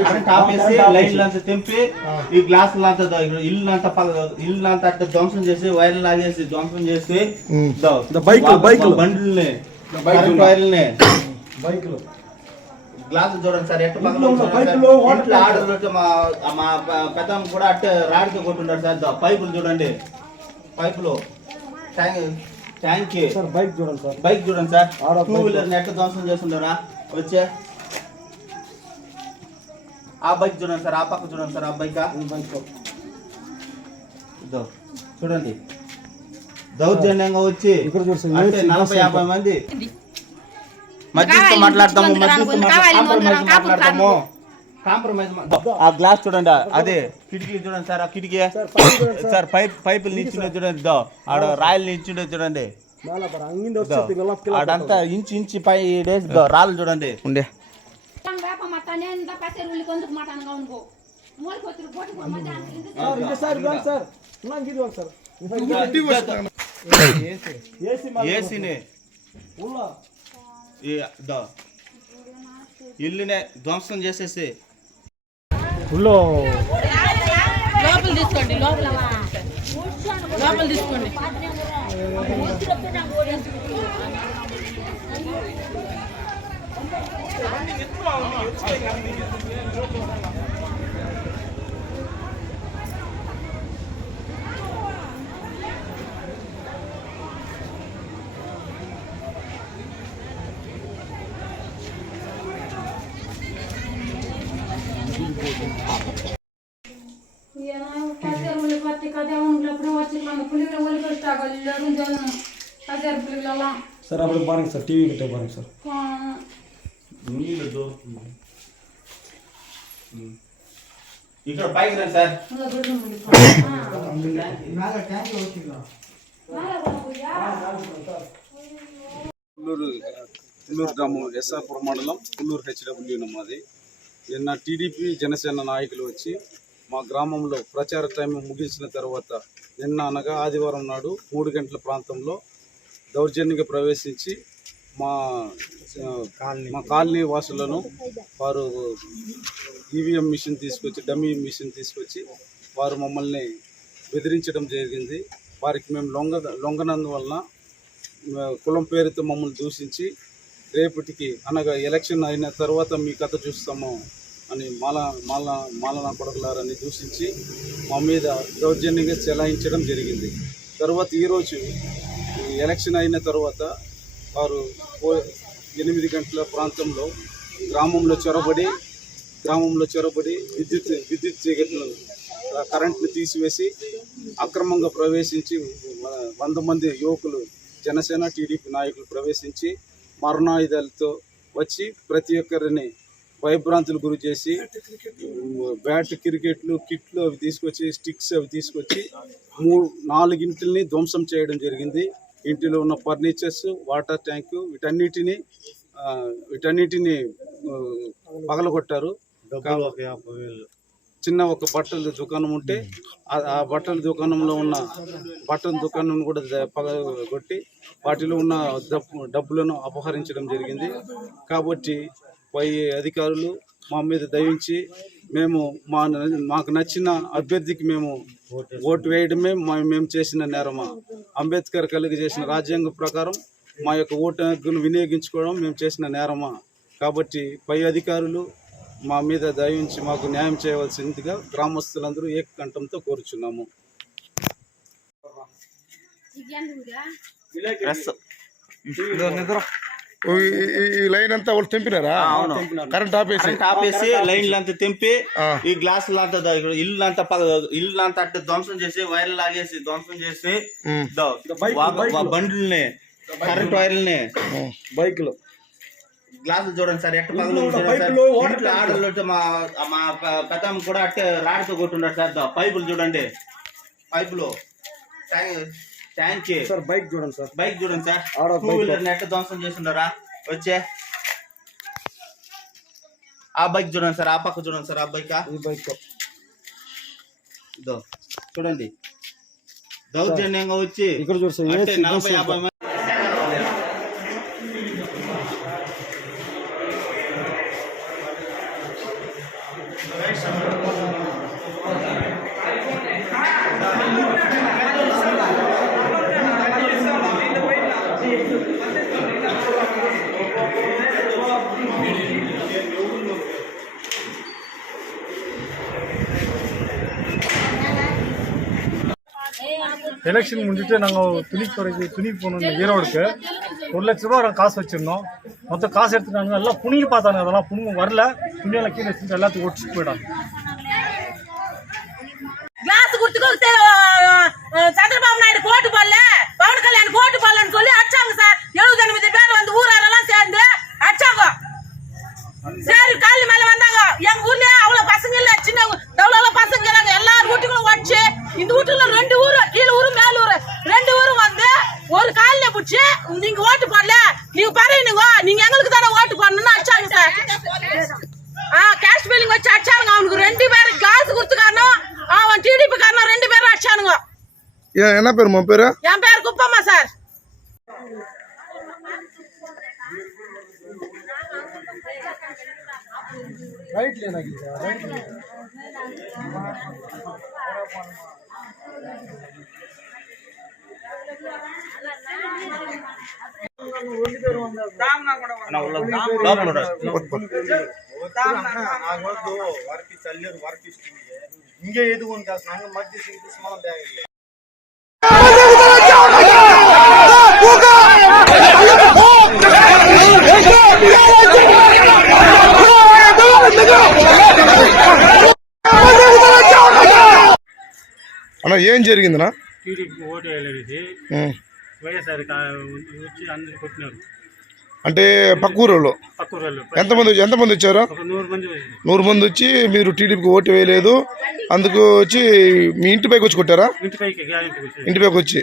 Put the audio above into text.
Current ఆపేసి లైన్లు అంతా తెంపి ఈ గ్లాసులు అంతా దో- ఇక్కడ ఇల్లు అంతా పగ- ఇల్లు అంతా అట్లా ధ్వంసం చేసి వైర్లు లాగేసి ధ్వంసం చేసి బైకులు, వా- బైకులు. బండ్లని కరెంట్ వైర్లని. గ్లాసు చూడండి సార్ ఎట్ట ఇంట్లో ఆడలు మా మా పెద్దమ్మ కూడా అట్టే రాడితో కొట్టుంటారు సార్. పైపులు చూడండి. పైపులు. ట్యాంక్ ట్యాంక్ సార్ బైక్ చూడండి సార్. బైక్ చూడండి సార్. Two bike. వీలర్ ఎట్ట ధ్వంసం చేస్తుంటారా? వచ్చే. ఆ బైక్ చూడండి సార్ ఆ పక్క చూడండి సార్ ఆ బైక్? బైక్. ఇదో చూడండి. దౌర్జన్యంగా వచ్చి అంటే నలభై యాభై మంది మధ్యస్థ మాట్లాడతాము మధ్యస్థ మాట్లాడతాము కాంప్రమైజ్ ఆ గ్లాస్ చూడండి అదే కిటికీ చూడండి సార్ ఆ కిటికీ. సార్ పైప్ పైపులు నిల్చుండే చూడండి ఇదో. ఆడ రాయలు నిల్చుండే చూడండి. ఆడంతా ఇంచు ఇంచు పై డేస్ రాళ్ళు చూడండి. ఉండే. ఏసీని. ఇల్లునే ధ్వంసం చేసేసి. లోపల తీసుకోండి లోపల. లోపల తీసుకోండి. சார் அப்படி பாருங்க சார் டிவி கிட்ட பாருங்க சார். సార్ ఇక్కడ పైకి రండి సార్ కుల్లూరు గ్రామం ఎస్ఆర్పురం మండలం కుల్లూరు హెచ్డబ్ల్యూ మాది నిన్న టీడీపీ జనసేన నాయకులు వచ్చి మా గ్రామంలో ప్రచార టైం ముగిసిన తర్వాత నిన్న అనగా ఆదివారం నాడు మూడు గంటల ప్రాంతంలో దౌర్జన్యంగా ప్రవేశించి మా కాలనీ మా కాలనీ వాసులను వారు ఈవీఎం మిషన్ తీసుకొచ్చి డమ్మీ మిషన్ తీసుకొచ్చి వారు మమ్మల్ని బెదిరించడం జరిగింది. వారికి మేము లొంగ లొంగనందువలన కులం పేరుతో మమ్మల్ని దూషించి రేపటికి అనగా ఎలక్షన్ అయిన తర్వాత మీ కథ చూస్తాము అని మాల మాల మాలన కొడకలారని దూషించి మా మీద దౌర్జన్యంగా చెలాయించడం జరిగింది. తర్వాత ఈరోజు ఎలక్షన్ అయిన తర్వాత వారు ఎనిమిది గంటల ప్రాంతంలో గ్రామంలో చొరబడి గ్రామంలో చొరబడి విద్యుత్ విద్యుత్ తీగలను కరెంట్ను తీసివేసి అక్రమంగా ప్రవేశించి వంద మంది యువకులు జనసేన టీడీపీ నాయకులు ప్రవేశించి మరణాయుధాలతో వచ్చి ప్రతి ఒక్కరిని భయభ్రాంతులు గురి చేసి బ్యాట్ క్రికెట్లు కిట్లు అవి తీసుకొచ్చి స్టిక్స్ అవి తీసుకొచ్చి మూడు నాలుగింటిని ధ్వంసం చేయడం జరిగింది. ఇంటిలో ఉన్న ఫర్నిచర్స్ వాటర్ ట్యాంకు వీటన్నిటిని వీటన్నిటిని పగలగొట్టారు. చిన్న ఒక బట్టల దుకాణం ఉంటే ఆ- బట్టల దుకాణంలో ఉన్న బట్టల దుకాణం కూడా పగలగొట్టి వాటిలో ఉన్న డబ్బు డబ్బులను అపహరించడం జరిగింది. కాబట్టి పై అధికారులు మా మీద దయించి మేము మా న- మాకు నచ్చిన అభ్యర్థికి మేము ఓటు వేయడమే మా- మేము చేసిన నేరమా? అంబేద్కర్ కలిగి చేసిన రాజ్యాంగం ప్రకారం మా యొక్క ఓటు హక్కును వినియోగించుకోవడం మేము చేసిన నేరమా? కాబట్టి పై అధికారులు మా మీద దయించి మాకు న్యాయం చేయవలసిందిగా గ్రామస్తులందరూ ఏకకంఠంతో కోరుచున్నాము. ఓ, ఈ- లైన్ అంతా వాళ్ళు తెంపినారా? అవును. కరెంట్ ఆపేసి. ఆపేసి లైన్లు అంతా తెంపి. ఈ గ్లాసులు అంతా ఇల్లు అంతా పగ ఇల్లు అంతా అట్ట ధ్వంసం చేసి వైర్లు లాగేసి ధ్వంసం చేసి బండ్లని కరెంట్ వైర్లని బైక్లో గ్లాసులు చూడండి సార్ ఎట్ట పగలు ఆడలు మా మా పె- పెద్దమ్మ కూడా అట్టే రాడితో కొట్టుండారు సార్. దో, పైపులు చూడండి. పైపులు. ట్యాంక్ ట్యాంక్ సార్ బైక్ చూడండి సార్ బైక్ చూడండి సార్ టూ వీలర్ నెట్ ధ్వంసం చేస్తుండారా? వచ్చే. ఆ బైక్ చూడండి సార్ ఆ పక్క చూడండి సార్ ఆ బైక్ ఈ బైక్ ఇదో. చూడండి. దౌర్జన్యంగా వచ్చి ఇక్కడ చూడు సార్ అంటే ఏసీ నలభై యాభై எலெக்ஷன் முடிஞ்சுட்டு நாங்கள் துணி துறைக்கு துணி போகணும் ஈரோடுக்கு ஒரு லட்ச ரூபா காசு வச்சுருந்தோம். மொத்தம் காசு எடுத்துட்டாங்க. எல்லாம் புனிங்க பார்த்தாங்க. அதெல்லாம் புனிங்க வரல. துணியெல்லாம் கீழே வச்சுட்டு எல்லாத்துக்கும் ஒடிச்சிட்டு போயிட்டாங்க. கிளாஸ் கொடுத்துக்கோ சந்திரபாபு நாயுடு போட்டு போடல. பவன் கல்யாண் போட்டு போடலன்னு சொல்லி அடிச்சாங்க சார். எழுபத்தி எண்பது பேர் வந்து ஊராரெல்லாம் சேர்ந்து அடிச்சாங்க. சரி காலி மேல வந்தாங்க. எங்க ஊர்லயே அவ்வளவு பசங்க இல்ல. சின்ன எவ்வளவு பசங்க எல்லாரும் வீட்டுக்குள்ள உடச்சு இந்த வீட்டுல ரெண்டு ஊர் மேல ஊரு ரெண்டு ஊரும் வந்து ஒரு புடிச்சு நீங்க ஓட்டு போடல. நீங்க பறையணுங்க நீங்க எங்களுக்கு தானே ஓட்டு போடணும்னு அடிச்சாங்க சார். ஆ கேஷ் பில்லிங் வச்சு அடிச்சானுங்க. அவனுக்கு ரெண்டு பேரும் காசு கொடுத்துக்காரனும் அவன் டிடிபி காரனும் ரெண்டு பேரும் அடிச்சானுங்க. ஏன் என்ன பேருமா பேரு? என் பேர் குப்பம்மா சார். రైట్ లేనా రైట్ లోపల అన్న ఏం జరిగిందనా టీడీపీ ఓటు వేయలేదు ఉం. వైఎస్ఆర్ వచ్చి అందరు కొట్టినారు. అంటే పక్క ఊరోళ్ళు పక్క ఊళ్ళో ఎంతమంది ఎంతమంది వచ్చారు? నూరు మంది వచ్చి మీరు టీడీపీకి ఓటు వేయలేదు. అందుకు వచ్చి మీ ఇంటి పైకి వచ్చి కొట్టారా? ఇంటి పైకి వచ్చి.